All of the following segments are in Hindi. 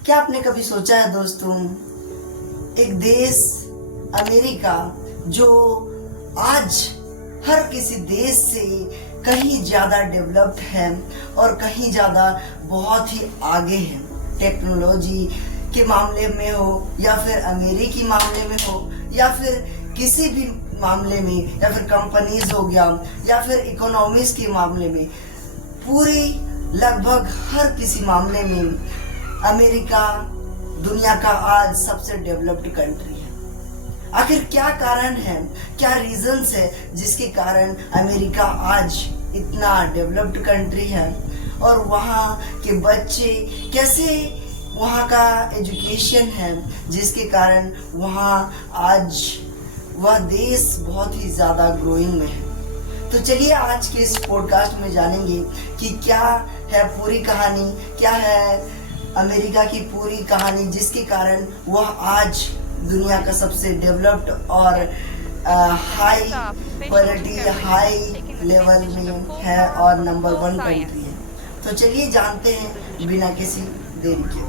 क्या आपने कभी सोचा है दोस्तों, एक देश अमेरिका जो आज हर किसी देश से कहीं ज़्यादा डेवलप्ड है और कहीं ज़्यादा बहुत ही आगे है, टेक्नोलॉजी के मामले में हो या फिर अमेरिकी मामले में हो या फिर किसी भी मामले में, या फिर कंपनीज हो गया या फिर इकोनॉमीज के मामले में, पूरी लगभग हर किसी मामले में अमेरिका दुनिया का आज सबसे डेवलप्ड कंट्री है। आखिर क्या कारण है, क्या रीजंस है जिसके कारण अमेरिका आज इतना डेवलप्ड कंट्री है, और वहाँ के बच्चे कैसे, वहाँ का एजुकेशन है जिसके कारण वहाँ आज वह देश बहुत ही ज़्यादा ग्रोइंग में है। तो चलिए आज के इस पॉडकास्ट में जानेंगे कि क्या है पूरी कहानी, क्या है अमेरिका की पूरी कहानी जिसके कारण वह आज दुनिया का सबसे डेवलप्ड और हाई क्वालिटी, हाई लेवल में है और नंबर 1 कंट्री है। तो चलिए जानते हैं बिना किसी देरी के।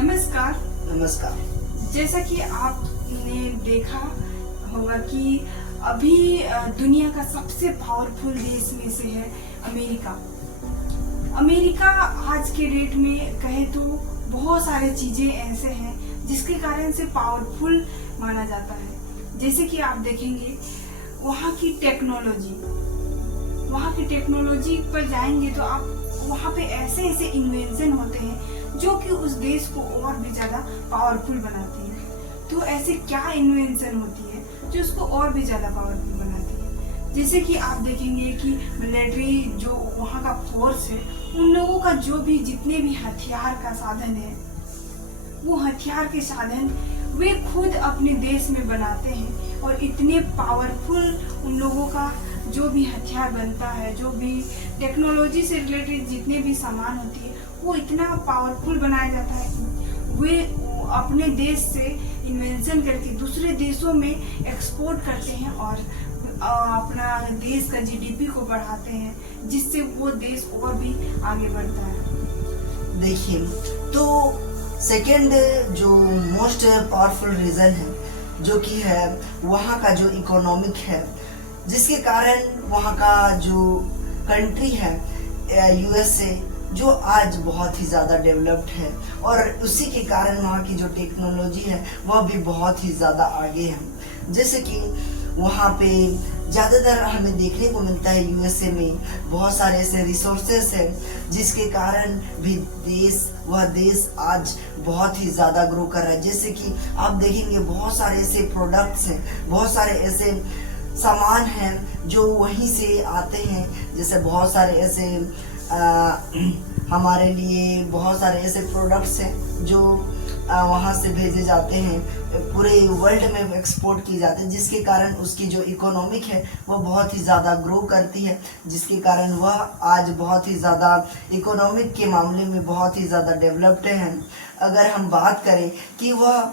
नमस्कार। नमस्कार। जैसा कि आपने देखा होगा कि अभी दुनिया का सबसे पावरफुल देश में से है अमेरिका। अमेरिका आज के डेट में कहे तो बहुत सारे चीजें ऐसे हैं जिसके कारण से पावरफुल माना जाता है। जैसे कि आप देखेंगे वहाँ की टेक्नोलॉजी पर जाएंगे तो आप वहाँ पे ऐसे ऐसे इन्वेंशन होते हैं जो कि उस देश को और भी ज्यादा पावरफुल बनाते हैं। तो ऐसे क्या इन्वेंशन होती है जो उसको और भी ज्यादा पावरफुल बनाती है? जैसे कि आप देखेंगे कि मिलिट्री जो वहाँ का फोर्स है, उन लोगों का जो भी जितने भी हथियार का साधन है, वो हथियार के साधन वे खुद अपने देश में बनाते हैं। और इतने पावरफुल उन लोगों का जो भी हथियार बनता है, जो भी टेक्नोलॉजी से रिलेटेड जितने भी सामान होती है, वो इतना पावरफुल बनाया जाता है कि वे अपने देश से इन्वेंशन करके दूसरे देशों में एक्सपोर्ट करते हैं और अपना देश का जीडीपी को बढ़ाते हैं, जिससे वो देश और भी आगे बढ़ता है। देखिए, तो सेकेंड जो मोस्ट पावरफुल रीजन है जो कि है वहाँ का जो इकोनॉमिक है, जिसके कारण वहाँ का जो कंट्री है यूएसए जो आज बहुत ही ज़्यादा डेवलप्ड है, और उसी के कारण वहाँ की जो टेक्नोलॉजी है वह भी बहुत ही ज़्यादा आगे है। जैसे कि वहाँ पे ज़्यादातर हमें देखने को मिलता है यूएसए में बहुत सारे ऐसे रिसोर्सेस हैं जिसके कारण भी वह देश आज बहुत ही ज़्यादा ग्रो कर रहा है। जैसे कि आप देखेंगे बहुत सारे ऐसे प्रोडक्ट्स हैं, बहुत सारे ऐसे सामान हैं जो वहीं से आते हैं। जैसे बहुत सारे ऐसे हमारे लिए बहुत सारे ऐसे प्रोडक्ट्स हैं जो वहाँ से भेजे जाते हैं, पूरे वर्ल्ड में एक्सपोर्ट किए जाते हैं, जिसके कारण उसकी जो इकोनॉमिक है वो बहुत ही ज़्यादा ग्रो करती है, जिसके कारण वह आज बहुत ही ज़्यादा इकोनॉमिक के मामले में बहुत ही ज़्यादा डेवलप्ड है। अगर हम बात करें कि वह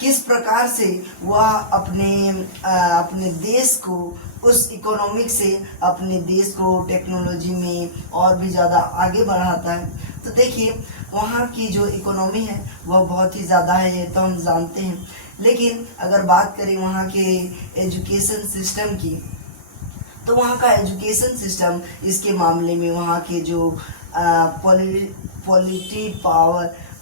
किस प्रकार से वह अपने देश को उस इकोनॉमिक से अपने देश को टेक्नोलॉजी में और भी ज़्यादा आगे बढ़ाता है, तो देखिए वहाँ की जो इकोनॉमी है वह बहुत ही ज़्यादा है, ये तो हम जानते हैं। लेकिन अगर बात करें वहाँ के एजुकेशन सिस्टम की, तो वहाँ का एजुकेशन सिस्टम इसके मामले में वहाँ के जो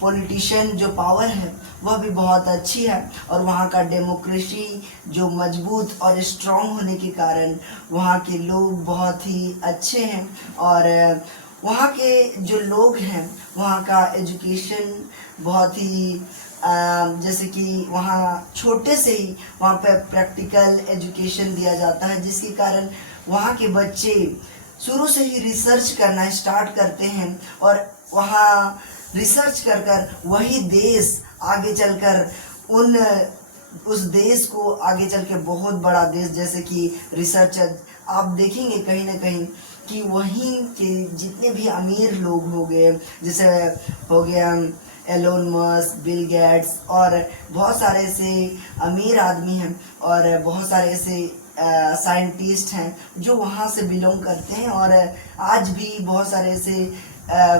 पॉलिटिशियन जो पावर है वह भी बहुत अच्छी है, और वहाँ का डेमोक्रेसी जो मजबूत और स्ट्रॉन्ग होने के कारण वहाँ के लोग बहुत ही अच्छे हैं, और वहाँ के जो लोग हैं वहाँ का एजुकेशन बहुत ही जैसे कि वहाँ छोटे से ही वहाँ पे प्रैक्टिकल एजुकेशन दिया जाता है, जिसके कारण वहाँ के बच्चे शुरू से ही रिसर्च करना स्टार्ट करते हैं, और वहाँ रिसर्च कर कर वही देश आगे चलकर उस देश को आगे चल के बहुत बड़ा देश, जैसे कि रिसर्चर आप देखेंगे कहीं ना कहीं कि वहीं के जितने भी अमीर लोग हो गए, जैसे हो गया एलोन मस्क, बिल गेट्स, और बहुत सारे ऐसे अमीर आदमी हैं और बहुत सारे ऐसे साइंटिस्ट हैं जो वहाँ से बिलोंग करते हैं, और आज भी बहुत सारे ऐसे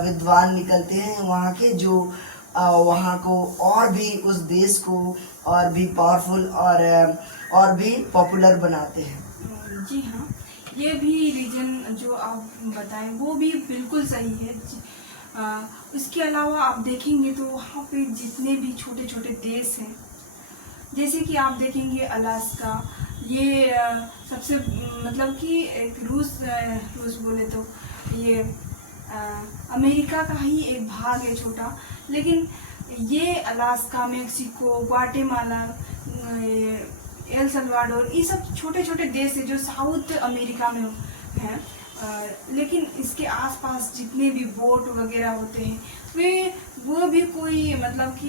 विद्वान निकलते हैं वहाँ के जो वहाँ को और भी उस देश को और भी पावरफुल और भी पॉपुलर बनाते हैं। जी हाँ, ये भी रीजन जो आप बताएं वो भी बिल्कुल सही है। उसके अलावा आप देखेंगे तो वहाँ पे जितने भी छोटे छोटे देश हैं, जैसे कि आप देखेंगे अलास्का, ये सबसे मतलब कि एक रूस बोले तो ये अमेरिका का ही एक भाग है छोटा, लेकिन ये Alaska, Mexico, Guatemala, El Salvador, ये सब छोटे छोटे देश है जो साउथ अमेरिका में हैं। लेकिन इसके आसपास जितने भी बोट वगैरह होते हैं वो भी कोई मतलब कि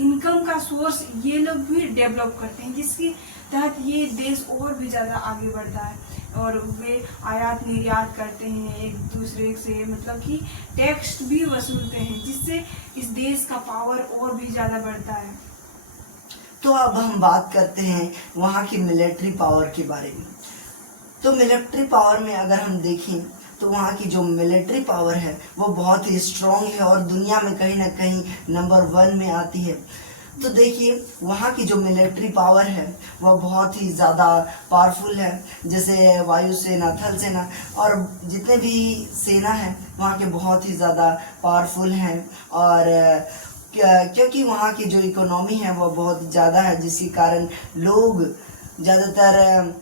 इनकम का सोर्स ये लोग भी डेवलप करते हैं, जिसके तहत ये देश और भी ज़्यादा आगे बढ़ता है। और वे आयात निर्यात करते हैं एक दूसरे से, मतलब कि टैक्स भी वसूलते हैं, जिससे इस देश का पावर और भी ज़्यादा बढ़ता है। तो अब हम बात करते हैं वहाँ की मिलिट्री पावर के बारे में। तो मिलिट्री पावर में अगर हम देखें तो वहाँ की जो मिलिट्री पावर है वो बहुत ही स्ट्रॉन्ग है और दुनिया में कहीं ना कहीं नंबर 1 में आती है। तो देखिए वहाँ की जो मिलिट्री पावर है वह बहुत ही ज़्यादा पावरफुल है, जैसे वायुसेना, थल सेना और जितने भी सेना है वहाँ के बहुत ही ज़्यादा पावरफुल हैं। और क्योंकि वहाँ की जो इकोनॉमी है वह बहुत ज़्यादा है, जिसके कारण लोग ज़्यादातर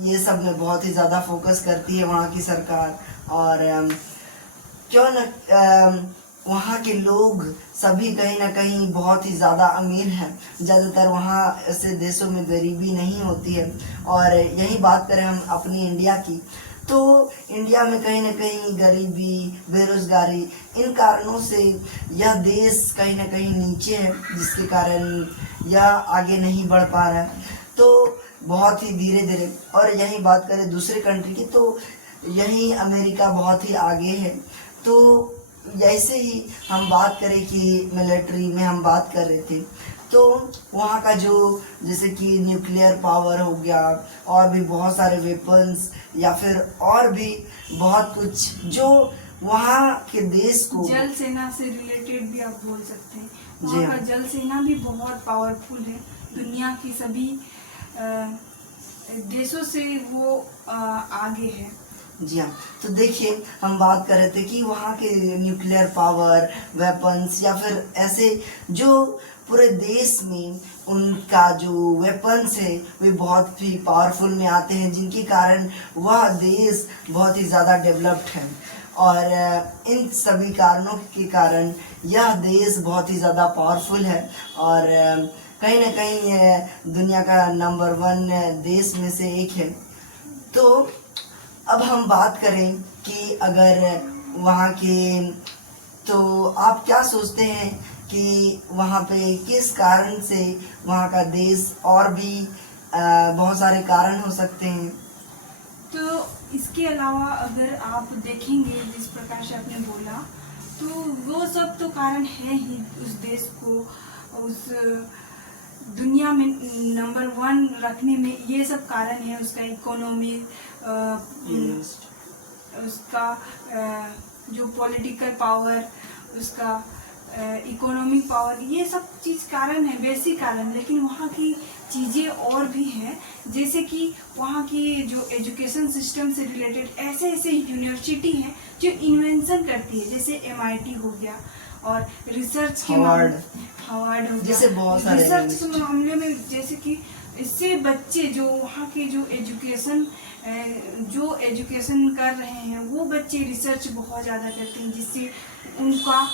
ये सब में बहुत ही ज़्यादा फोकस करती है वहाँ की सरकार। और क्यों न वहाँ के लोग सभी कहीं ना कहीं बहुत ही ज़्यादा अमीर हैं, ज़्यादातर वहाँ ऐसे देशों में गरीबी नहीं होती है। और यही बात करें हम अपनी इंडिया की, तो इंडिया में कहीं ना कहीं गरीबी, बेरोज़गारी, इन कारणों से यह देश कहीं ना कहीं नीचे है, जिसके कारण यह आगे नहीं बढ़ पा रहा है। तो बहुत ही धीरे धीरे, और यही बात करें दूसरे कंट्री की तो यही अमेरिका बहुत ही आगे है। तो जैसे ही हम बात करें कि मिलिट्री में हम बात कर रहे थे, तो वहाँ का जो जैसे कि न्यूक्लियर पावर हो गया और भी बहुत सारे वेपन्स या फिर और भी बहुत कुछ जो वहाँ के देश को, जल सेना से रिलेटेड भी आप बोल सकते हैं। जी वहाँ का जल सेना भी बहुत पावरफुल है, दुनिया की सभी देशों से वो आगे है। जी हाँ। तो देखिए हम बात कर रहे थे कि वहाँ के न्यूक्लियर पावर, वेपन्स या फिर ऐसे जो पूरे देश में उनका जो वेपन्स है वे बहुत ही पावरफुल में आते हैं, जिनके कारण वह देश बहुत ही ज़्यादा डेवलप्ड है। और इन सभी कारणों के कारण यह देश बहुत ही ज़्यादा पावरफुल है और कहीं ना कहीं दुनिया का नंबर 1 देश में से एक है। तो अब हम बात करें कि अगर वहाँ के, तो आप क्या सोचते हैं कि वहाँ पे किस कारण से वहाँ का देश, और भी बहुत सारे कारण हो सकते हैं। तो इसके अलावा अगर आप देखेंगे जिस प्रकार से आपने बोला, तो वो सब तो कारण है ही उस देश को उस दुनिया में नंबर 1 रखने में। ये सब कारण है, उसका इकोनॉमी, उसका जो पॉलिटिकल पावर, उसका इकोनॉमिक पावर, ये सब चीज़ कारण है, बेसिक कारण। लेकिन वहाँ की चीज़ें और भी हैं, जैसे कि वहाँ की जो एजुकेशन सिस्टम से रिलेटेड ऐसे ऐसे यूनिवर्सिटी हैं जो इन्वेंशन करती है, जैसे MIT हो गया, और रिसर्च के हार्वर्ड हो गया, जैसे बहुत सारे रिसर्च के मामले में, जैसे कि इससे बच्चे जो वहाँ के जो एजुकेशन कर रहे हैं वो बच्चे रिसर्च बहुत ज़्यादा करते हैं, जिससे उनका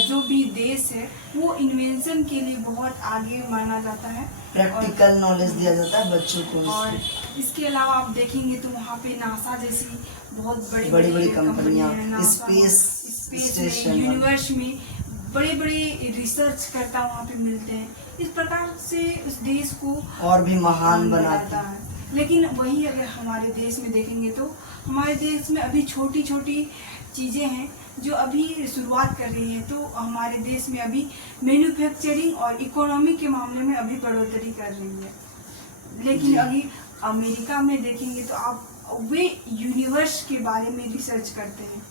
जो भी देश है वो इन्वेंशन के लिए बहुत आगे माना जाता है। प्रैक्टिकल नॉलेज दिया जाता है बच्चों को। और इसके अलावा आप देखेंगे तो वहाँ पे नासा जैसी बहुत बड़ी बड़ी कंपनियां हैं, स्पेस में, यूनिवर्स में बड़े बड़े रिसर्च करता वहाँ पे मिलते हैं। इस प्रकार से उस देश को और भी महान बनाता है। लेकिन वही अगर हमारे देश में देखेंगे तो हमारे देश में अभी छोटी छोटी चीज़ें हैं जो अभी शुरुआत कर रही है। तो हमारे देश में अभी मैन्युफैक्चरिंग और इकोनॉमी के मामले में अभी बढ़ोतरी कर रही है। लेकिन अभी अमेरिका में देखेंगे तो आप वे यूनिवर्स के बारे में रिसर्च करते हैं।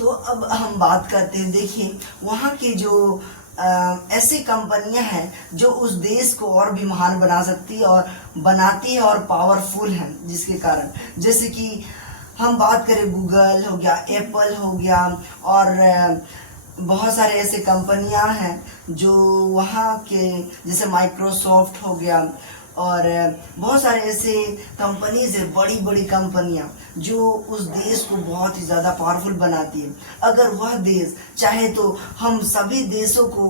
तो अब हम बात करते हैं, देखिए वहाँ के जो ऐसी कंपनियां हैं जो उस देश को और भी महान बना सकती है और बनाती है और पावरफुल है, जिसके कारण जैसे कि हम बात करें गूगल हो गया, एप्पल हो गया और बहुत सारे ऐसे कंपनियां हैं जो वहाँ के, जैसे माइक्रोसॉफ्ट हो गया और बहुत सारे ऐसे कंपनीज है, बड़ी बड़ी कंपनियां जो उस देश को बहुत ही ज़्यादा पावरफुल बनाती है। अगर वह देश चाहे तो हम सभी देशों को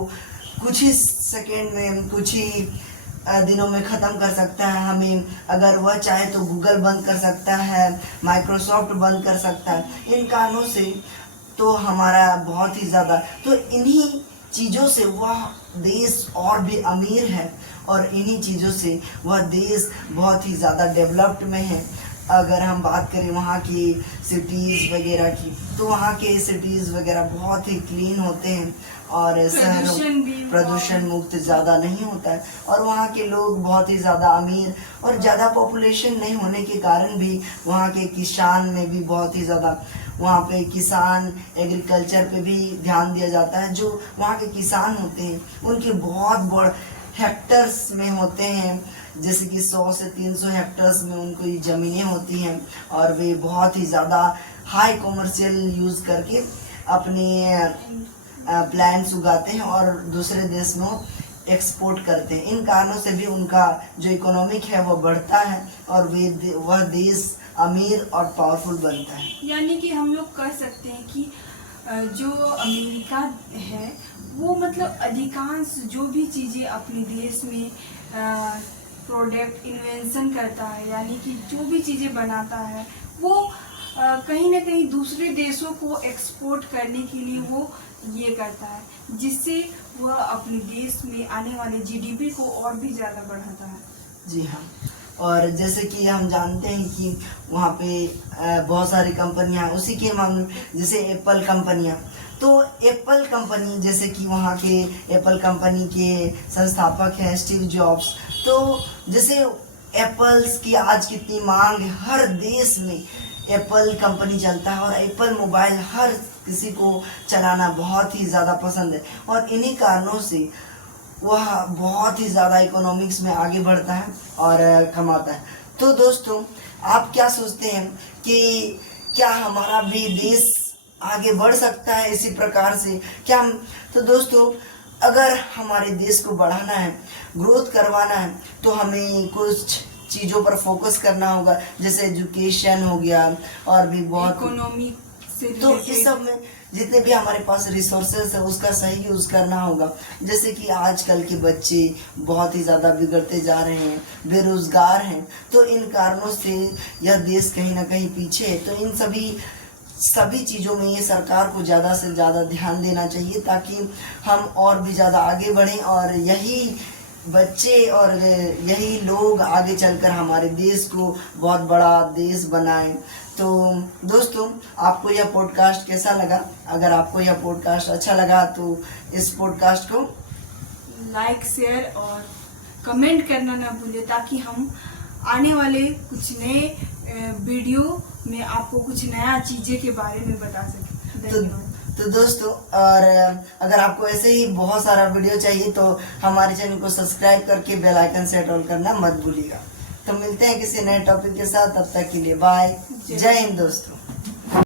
कुछ ही सेकेंड में, कुछ ही दिनों में ख़त्म कर सकता है। हमें अगर वह चाहे तो गूगल बंद कर सकता है, माइक्रोसॉफ्ट बंद कर सकता है। इन कारणों से तो हमारा बहुत ही ज़्यादा, तो इन्हीं चीज़ों से वह देश और भी अमीर है और इन्हीं चीज़ों से वह देश बहुत ही ज़्यादा डेवलप्ड में है। अगर हम बात करें वहाँ की सिटीज़ वगैरह की, तो वहाँ के सिटीज़ वगैरह बहुत ही क्लीन होते हैं और शहरों प्रदूषण मुक्त ज़्यादा नहीं होता है और वहाँ के लोग बहुत ही ज़्यादा अमीर और ज़्यादा पॉपुलेशन नहीं होने के कारण भी वहाँ के किसान में भी बहुत ही ज़्यादा, वहाँ पे किसान एग्रीकल्चर पे भी ध्यान दिया जाता है। जो वहाँ के किसान होते हैं उनके बहुत बड़े हेक्टर्स में होते हैं, जैसे कि 100 से 300 हेक्टर्स में उनको ज़मीनें होती हैं और वे बहुत ही ज़्यादा हाई कॉमर्शियल यूज़ करके अपने प्लांट्स उगाते हैं और दूसरे देश में एक्सपोर्ट करते हैं। इन कारणों से भी उनका जो इकोनॉमिक है वो बढ़ता है और वह देश अमीर और पावरफुल बनता है। यानी कि हम लोग कह सकते हैं कि जो अमेरिका है वो मतलब अधिकांश जो भी चीज़ें अपने देश में प्रोडक्ट इन्वेंशन करता है, यानी कि जो भी चीज़ें बनाता है वो कहीं ना कहीं दूसरे देशों को एक्सपोर्ट करने के लिए वो ये करता है, जिससे वह अपने देश में आने वाले जीडीपी को और भी ज़्यादा बढ़ाता है। जी हाँ, और जैसे कि हम जानते हैं कि वहाँ पे बहुत सारी कंपनियां हैं, उसी के मामले जैसे एप्पल कंपनियां, तो एप्पल कंपनी जैसे कि वहाँ के एप्पल कंपनी के संस्थापक हैं स्टीव जॉब्स। तो जैसे एप्पल्स की आज कितनी मांग है, हर देश में एप्पल कंपनी चलता है और एप्पल मोबाइल हर किसी को चलाना बहुत ही ज़्यादा पसंद है और इन्हीं कारणों से वह बहुत ही ज़्यादा इकोनॉमिक्स में आगे बढ़ता है और कमाता है। तो दोस्तों, आप क्या सोचते हैं कि क्या हमारा भी देश आगे बढ़ सकता है इसी प्रकार से? क्या हम, तो दोस्तों अगर हमारे देश को बढ़ाना है, ग्रोथ करवाना है, तो हमें कुछ चीज़ों पर फोकस करना होगा, जैसे एजुकेशन हो गया और भी बहुत इकोनॉमी से तो इस सब में जितने भी हमारे पास रिसोर्सेज है उसका सही यूज़ करना होगा। जैसे कि आजकल के बच्चे बहुत ही ज़्यादा बिगड़ते जा रहे हैं, बेरोज़गार हैं, तो इन कारणों से यह देश कहीं ना कहीं पीछे है। तो इन सभी चीज़ों में ये सरकार को ज़्यादा से ज़्यादा ध्यान देना चाहिए ताकि हम और भी ज़्यादा आगे बढ़ें और यही बच्चे और यही लोग आगे चलकर हमारे देश को बहुत बड़ा देश बनाएं। तो दोस्तों, आपको यह पॉडकास्ट कैसा लगा? अगर आपको यह पॉडकास्ट अच्छा लगा तो इस पॉडकास्ट को लाइक, शेयर और कमेंट करना ना भूलें, ताकि हम आने वाले कुछ नए वीडियो में आपको कुछ नया चीज़ें के बारे में बता सकें। धन्यवाद। तो दोस्तों, और अगर आपको ऐसे ही बहुत सारा वीडियो चाहिए तो हमारे चैनल को सब्सक्राइब करके बेल आइकन सेट ऑन करना मत भूलिएगा। तो मिलते हैं किसी नए टॉपिक के साथ, तब तक के लिए बाय। जय हिंद दोस्तों।